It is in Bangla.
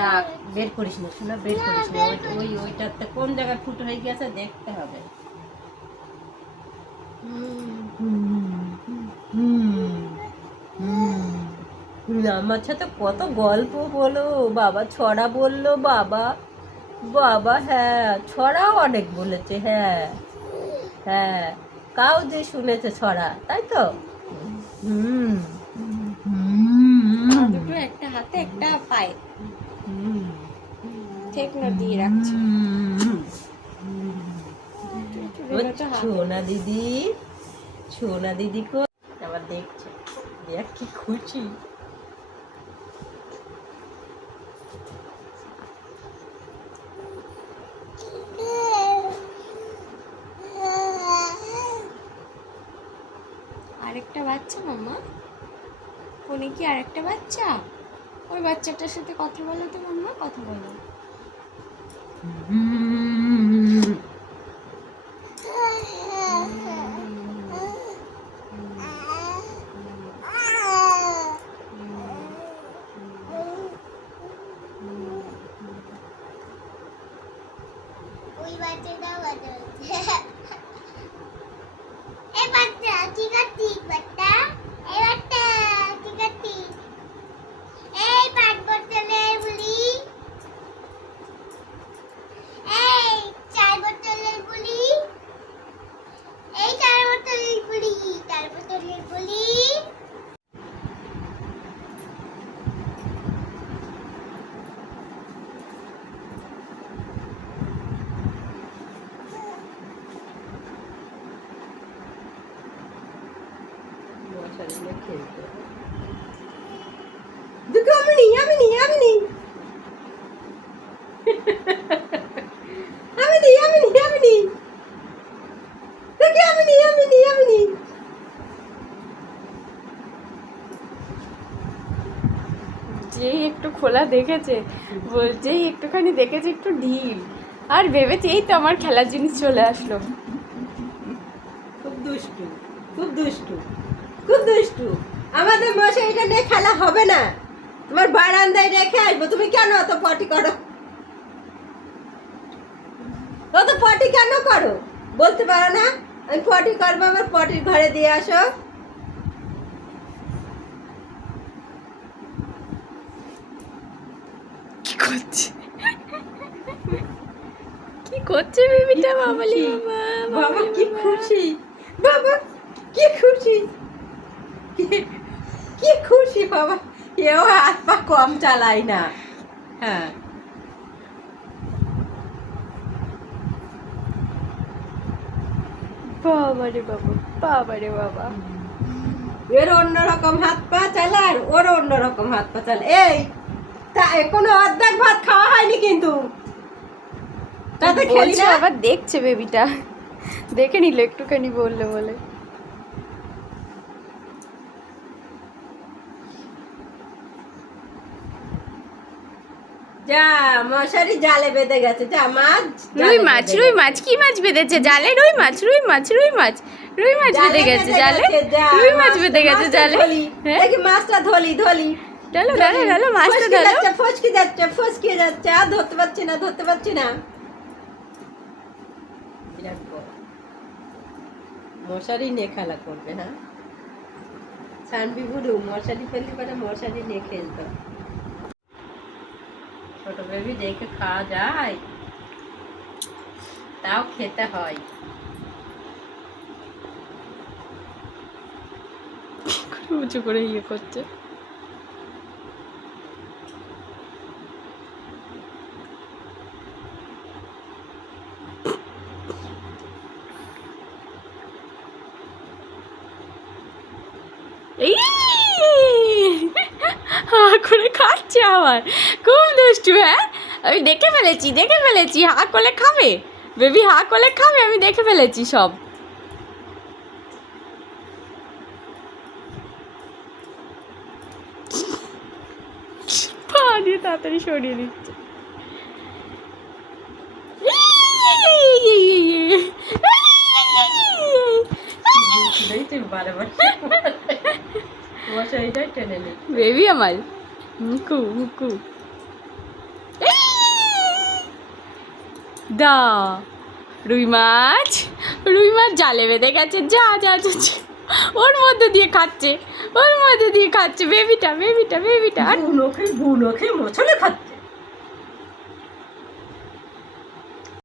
রাখ, বের করিস না শোনা, বের করিস না। ওইটাতে কোন জায়গায় ফুটো হয়ে গেছে দেখতে হবে। আমার সাথে কত গল্প বলো বাবা, ছড়া বললো বাবা। বাবা হ্যাঁ, ছড়াও অনেক বলেছে। হ্যাঁ হ্যাঁ, কাউ যে শুনেছে ছড়া, তাই তো। হুম, দুটো একটা হাতে একটা পায়ে ঠেকনা দিয়ে রাখছে। সোনা দিদি, সোনা দিদি কো আবার দেখছে, দেখ কি খুশি। আরেকটা বাচ্চা মাম্মা, ফোনে কি আরেকটা বাচ্চা? ওই বাচ্চাটার সাথে কথা বলো তো মাম্মা, কথা বলো। ওই বাচ্চাটা বাচ্চা এই বাচ্চা কি করছিস বাচ্চা? এই বাচ্চা কি করছিস? এই পাট বোতলে বলি, এই চার বোতলের বলি, এই চার বোতলের বলি, চার বোতলের বলি। খেলতে দুটো আমি নি আমি নি আমি নি আমি নি আমি নি আমি নি দেখি আমি নি আমি নি আমি নি। যেই একটু খোলা দেখেছে, যেই একটুখানি দেখেছে একটু ঢিল, আর ভেবেছে এই তো আমার খেলার জিনিস চলে আসলো। খুব দুষ্টু, খুব দুষ্টু, খুব দুষ্টু। আমাদের মশাইটা নিয়ে খেলা হবে না, তোমার বারান্দায় রেখে আসবো। তুমি কেন অত পটি করো? অত পটি কেন করো বলতে পারো না? আমি পটি করবো, আমার পটির ঘরে দিয়ে আসো। কি করছে, কি করছে বেবিটা? বাবালি বাবা, বাবা কি খুশি, বাবা কি খুশি, কি খুশি বাবা। এও হাত পা কম চালাই না। হ্যাঁ, বাবা রে বাবা, বাবা রে বাবা। এর অন্যরকম হাত পা চালার, ওর অন্যরকম হাত পা চালা। এই তা কোনো অর্ধেক ভাত খাওয়া হয়নি কিন্তু, তাতে খেলি না। আবার দেখছে বেবিটা, দেখে নিল একটুখানি বললে বলে। যা মশারি জালে বেঁধে গেছে, যা মাছ। রুই মাছ, রুই মাছ, কি মাছ বেঁধেছে জালে? রুই মাছ, রুই মাছ, রুই মাছ, রুই মাছ বেঁধে গেছে জালে। রুই মাছ বেঁধে গেছে জালে। হ্যাঁ, দেখি মাছটা ধলি ধলি। ডালো ডালো ডালো, মাছটা ডালো। ফসকে যাচ্ছে ফসকে যাচ্ছে, আর ধরতে পারছি না, ধরতে পারছি না। মশারি নিয়ে খেলা করবে। হ্যাঁ, সানবি গুরু মশারি ফেলতে পারে, মশারি নিয়ে খেলতো। ছোট বেবি দেখে খাওয়া যায়, তাও খেতে হয়। উঁচু করে ইয়ে করছে। এই হা করে খাচ্ছে আবার, খুব দুষ্টু। হ্যাঁ, আমি দেখে ফেলেছি, দেখে ফেলেছি। হা করে খাবে বেবি, হা করে খাবে, আমি দেখে ফেলেছি সব। পা দিয়ে তাড়াতাড়ি সরিয়ে দিচ্ছে। বারবার মশারিটাই টেনে নি। বেবি আমার মুকু মুকু দা রুই মাছ জালে বেঁধে গেছে, যা যা যা যা। ওর মধ্যে দিয়ে খাচ্ছে বেবিটা। বুনো খেয়ে মোছলে খাচ্ছে।